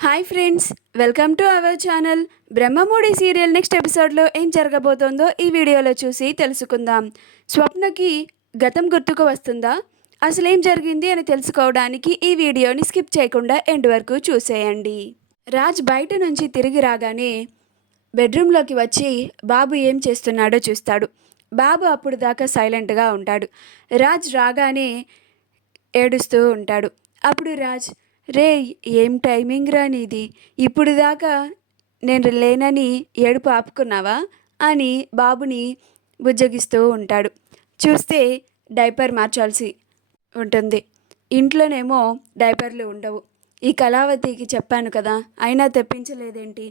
Hi friends, welcome to our channel. Brahmamudi serial next ఎపిసోడ్లో ఏం జరగబోతోందో ఈ వీడియోలో చూసి తెలుసుకుందాం. స్వప్నకి గతం గుర్తుకు వస్తుందా? అసలు ఏం జరిగింది అని తెలుసుకోవడానికి ఈ వీడియోని స్కిప్ చేయకుండా ఎండ్ వరకు చూసేయండి. రాజ్ బయట నుంచి తిరిగి రాగానే బెడ్రూమ్లోకి వచ్చి బాబు ఏం చేస్తున్నాడో చూస్తాడు. బాబు అప్పుడు దాకా సైలెంట్గా ఉంటాడు. రాజ్ రాగానే ఏడుస్తూ ఉంటాడు. అప్పుడు రాజ్, రే, ఏం టైమింగ్ రా నీది, ఇప్పుడు దాకా నేను లేనని ఏడుపు ఆపుకున్నావా అని బాబుని బుజ్జగిస్తూ ఉంటాడు. చూస్తే డైపర్ మార్చాల్సి ఉంటుంది. ఇంట్లోనేమో డైపర్లు ఉండవు. ఈ కళావతికి చెప్పాను కదా, అయినా తెప్పించలేదేంటి?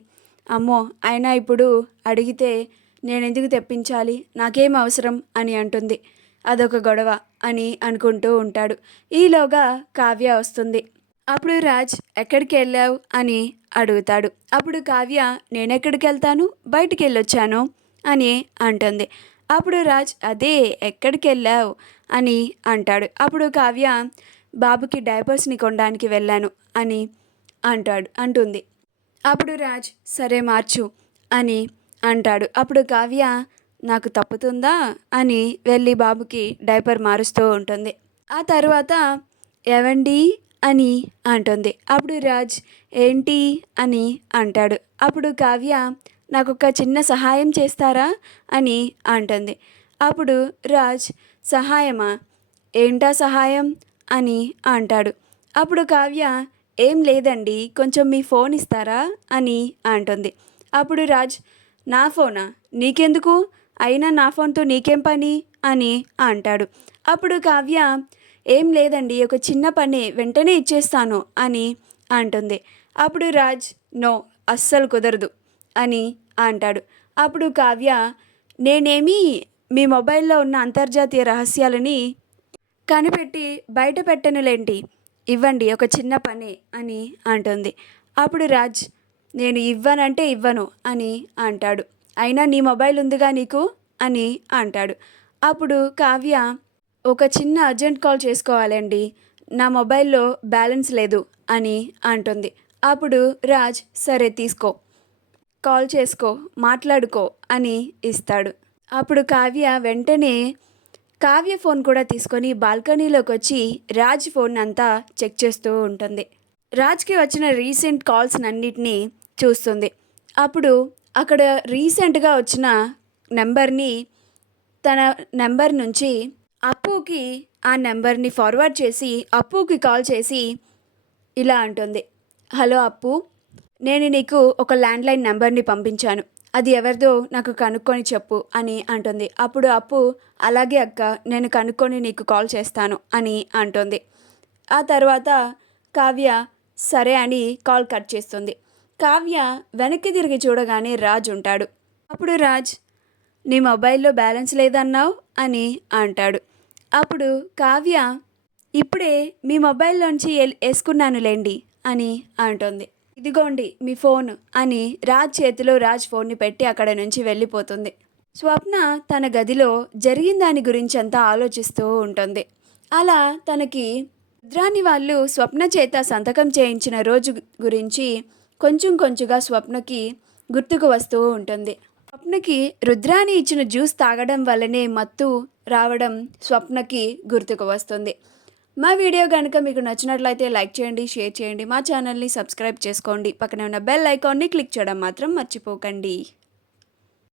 అమ్మో, అయినా ఇప్పుడు అడిగితే నేనెందుకు తెప్పించాలి, నాకేం అవసరం అని అంటుంది. అదొక గొడవ అని అనుకుంటూ ఉంటాడు. ఈలోగా కావ్య వస్తుంది. అప్పుడు రాజ్, ఎక్కడికి వెళ్ళావు అని అడుగుతాడు. అప్పుడు కావ్య, నేనెక్కడికి వెళ్తాను, బయటికి వెళ్ళొచ్చాను అని అంటుంది. అప్పుడు రాజ్, అదే ఎక్కడికి వెళ్ళావు అని అంటాడు. అప్పుడు కావ్య, బాబుకి డైపర్స్ని కొనడానికి వెళ్ళాను అని అంటుంది. అప్పుడు రాజ్, సరే మార్చు అని అంటాడు. అప్పుడు కావ్య, నాకు తప్పుతుందా అని వెళ్ళి బాబుకి డైపర్ మారుస్తూ ఉంటుంది. ఆ తర్వాత ఏవండి అని అంటుంది. అప్పుడు రాజ్, ఏంటి అని అంటాడు. అప్పుడు కావ్య, నాకు ఒక చిన్న సహాయం చేస్తారా అని అంటుంది. అప్పుడు రాజ్, సహాయమా, ఏంటా సహాయం అని అంటాడు. అప్పుడు కావ్య, ఏం లేదండి, కొంచెం మీ ఫోన్ ఇస్తారా అని అంటుంది. అప్పుడు రాజ్, నా ఫోనా, నీకెందుకు, అయినా నా ఫోన్తో నీకేం పని అని అంటాడు. అప్పుడు కావ్య, ఏం లేదండి, ఒక చిన్న పని, వెంటనే ఇచ్చేస్తాను అని అంటుంది. అప్పుడు రాజ్, నో, అస్సలు కుదరదు అని అంటాడు. అప్పుడు కావ్య, నేనేమి మీ మొబైల్లో ఉన్న అంతర్జాతీయ రహస్యాలని కనిపెట్టి బయట పెట్టనులేంటి, ఇవ్వండి, ఒక చిన్న పని అని అంటుంది. అప్పుడు రాజ్, నేను ఇవ్వనంటే ఇవ్వను అని అంటాడు. అయినా నీ మొబైల్ ఉందిగా నీకు అని అంటాడు. అప్పుడు కావ్య, ఒక చిన్న అర్జెంట్ కాల్ చేసుకోవాలండి, నా మొబైల్లో బ్యాలెన్స్ లేదు అని అంటుంది. అప్పుడు రాజ్, సరే తీసుకో, కాల్ చేసుకో, మాట్లాడుకో అని ఇస్తాడు. అప్పుడు కావ్య వెంటనే కావ్య ఫోన్ కూడా తీసుకొని బాల్కనీలోకి వచ్చి రాజ్ ఫోన్ అంతా చెక్ చేస్తూ ఉంటుంది. రాజ్కి వచ్చిన రీసెంట్ కాల్స్ అన్నిటినీ చూస్తుంది. అప్పుడు అక్కడ రీసెంట్గా వచ్చిన నెంబర్ని, తన నెంబర్ నుంచి అప్పుకి ఆ నెంబర్ని ఫార్వర్డ్ చేసి అప్పుకి కాల్ చేసి ఇలా అంటుంది. హలో అప్పు, నేను నీకు ఒక ల్యాండ్లైన్ నెంబర్ని పంపించాను, అది ఎవరిదో నాకు కనుక్కొని చెప్పు అని అంటుంది. అప్పుడు అప్పు, అలాగే అక్క, నేను కనుక్కొని నీకు కాల్ చేస్తాను అని అంటుంది. ఆ తర్వాత కావ్య సరే అని కాల్ కట్ చేస్తుంది. కావ్య వెనక్కి తిరిగి చూడగానే రాజ్ ఉంటాడు. అప్పుడు రాజ్, నీ మొబైల్లో బ్యాలెన్స్ లేదన్నావు అని అంటాడు. అప్పుడు కావ్య, ఇప్పుడే మీ మొబైల్లోంచి వేసుకున్నానులేండి అని అంటుంది. ఇదిగోండి మీ ఫోన్ అని రాజ్ చేతిలో రాజ్ ఫోన్ని పెట్టి అక్కడ నుంచి వెళ్ళిపోతుంది. స్వప్న తన గదిలో జరిగిన దాని గురించి అంతా ఆలోచిస్తూ ఉంటుంది. అలా తనకి రుద్రాని వాళ్ళు స్వప్న చేత సంతకం చేయించిన రోజు గురించి కొంచెం కొంచెంగా స్వప్నకి గుర్తుకు వస్తూ ఉంటుంది. స్వప్నకి రుద్రాని ఇచ్చిన జ్యూస్ తాగడం వల్లనే మత్తు రావడం స్వప్నకి గుర్తుకు వస్తుంది. మా వీడియో కనుక మీకు నచ్చినట్లయితే లైక్ చేయండి, షేర్ చేయండి, మా ఛానల్ని సబ్స్క్రైబ్ చేసుకోండి, పక్కనే ఉన్న బెల్ ఐకాన్ని క్లిక్ చేయడం మాత్రం మర్చిపోకండి.